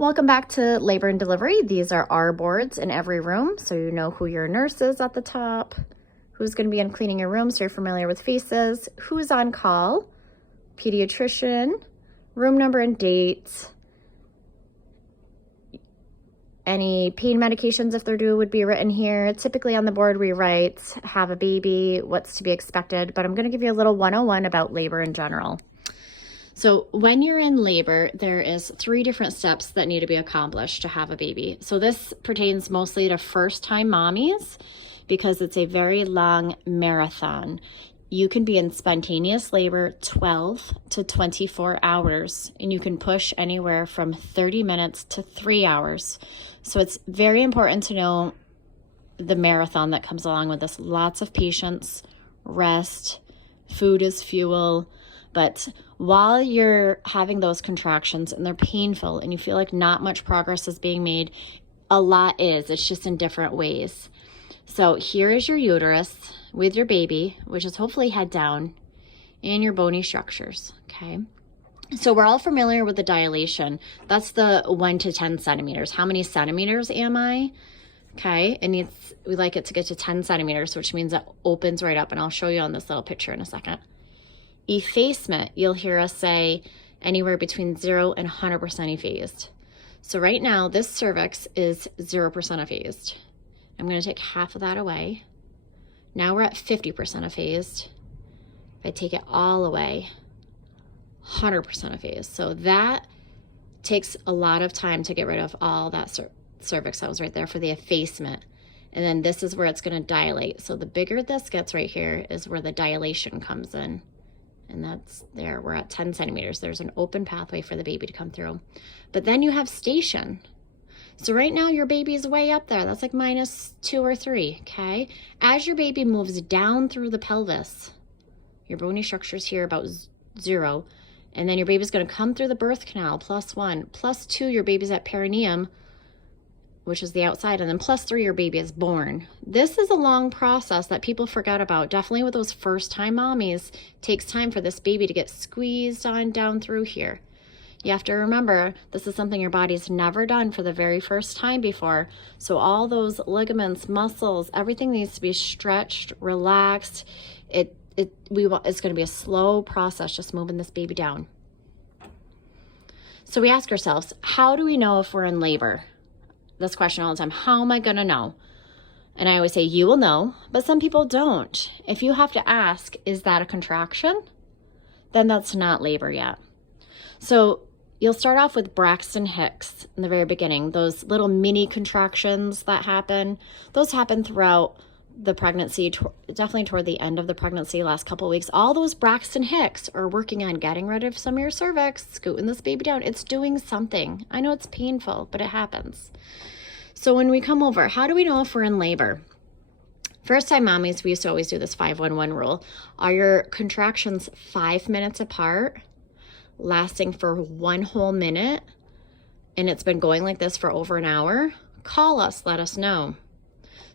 Welcome back to Labor and Delivery. These are our boards in every room, so you know who your nurse is at the top, who's going to be in cleaning your room, so you're familiar with faces, who's on call, pediatrician, room number and date, any pain medications if they're due would be written here. Typically on the board we write, have a baby, what's to be expected, but I'm going to give you a little 101 about labor in general. So when you're in labor, there is 3 different steps that need to be accomplished to have a baby. So this pertains mostly to first-time mommies because it's a very long marathon. You can be in spontaneous labor 12 to 24 hours, and you can push anywhere from 30 minutes to 3 hours. So it's very important to know the marathon that comes along with this. Lots of patience, rest, food is fuel. But while you're having those contractions and they're painful and you feel like not much progress is being made, a lot is. It's just in different ways. So here is your uterus with your baby, which is hopefully head down, and your bony structures, okay? So we're all familiar with the dilation. That's the 1 to 10 centimeters. How many centimeters am I? Okay, we like it to get to 10 centimeters, which means it opens right up, and I'll show you on this little picture in a second. Effacement, you'll hear us say anywhere between 0 and 100% effaced. So right now, this cervix is 0% effaced. I'm going to take half of that away. Now we're at 50% effaced. If I take it all away, 100% effaced. So that takes a lot of time to get rid of all that cervix that was right there for the effacement. And then this is where it's going to dilate. So the bigger this gets right here is where the dilation comes in. And that's there, we're at 10 centimeters. There's an open pathway for the baby to come through. But then you have station. So right now your baby is way up there. That's like -2 or 3, okay? As your baby moves down through the pelvis, your bony structure's here about 0. And then your baby's gonna come through the birth canal, +1. +2, your baby's at perineum, which is the outside, and then +3, your baby is born. This is a long process that people forget about. Definitely with those first-time mommies, it takes time for this baby to get squeezed on down through here. You have to remember, this is something your body's never done for the very first time before. So all those ligaments, muscles, everything needs to be stretched, relaxed. It's gonna be a slow process just moving this baby down. So we ask ourselves, how do we know if we're in labor? This question all the time, how am I gonna know? And I always say, you will know, but some people don't. If you have to ask, is that a contraction? Then that's not labor yet. So you'll start off with Braxton Hicks in the very beginning, those little mini contractions that happen. Those happen throughout the pregnancy, definitely toward the end of the pregnancy, last couple of weeks. All those Braxton Hicks are working on getting rid of some of your cervix, scooting this baby down. It's doing something. I know it's painful, but it happens. So when we come over, how do we know if we're in labor? First-time mommies, we used to always do this 5-1-1 rule. Are your contractions 5 minutes apart, lasting for 1 whole minute, and it's been going like this for over an hour? Call us, let us know.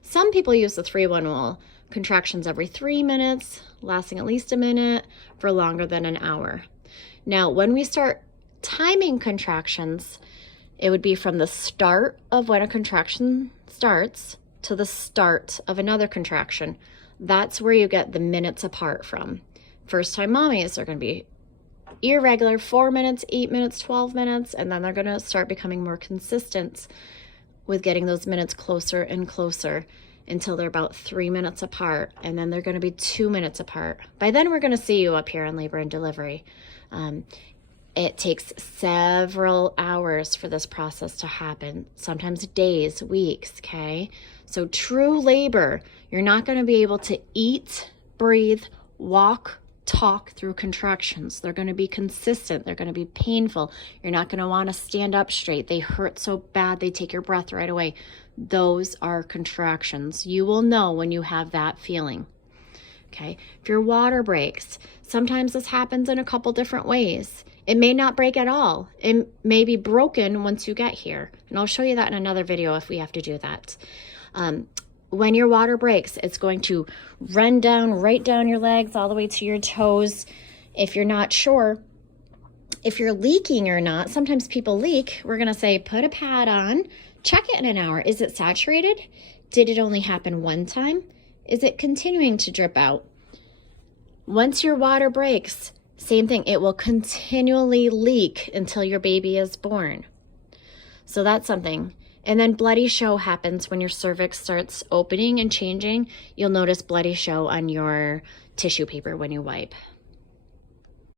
Some people use the 3-1 rule, contractions every 3 minutes, lasting at least a minute for longer than an hour. Now, when we start timing contractions, it would be from the start of when a contraction starts to the start of another contraction. That's where you get the minutes apart from. First-time mommies are going to be irregular, 4 minutes, 8 minutes, 12 minutes, and then they're going to start becoming more consistent with getting those minutes closer and closer until they're about 3 minutes apart, and then they're going to be 2 minutes apart. By then, we're going to see you up here in labor and delivery. It takes several hours for this process to happen, sometimes days, weeks, okay? So true labor, you're not going to be able to eat, breathe, walk, talk through contractions. They're going to be consistent. They're going to be painful. You're not going to want to stand up straight. They hurt so bad they take your breath right away. Those are contractions. You will know when you have that feeling. Okay, if your water breaks, sometimes this happens in a couple different ways. It may not break at all. It may be broken once you get here. And I'll show you that in another video if we have to do that. When your water breaks, it's going to run down right down your legs all the way to your toes. If you're not sure, if you're leaking or not, sometimes people leak. We're going to say, put a pad on, check it in an hour. Is it saturated? Did it only happen one time? Is it continuing to drip out? Once your water breaks, same thing. It will continually leak until your baby is born. So that's something. And then bloody show happens when your cervix starts opening and changing. You'll notice bloody show on your tissue paper when you wipe.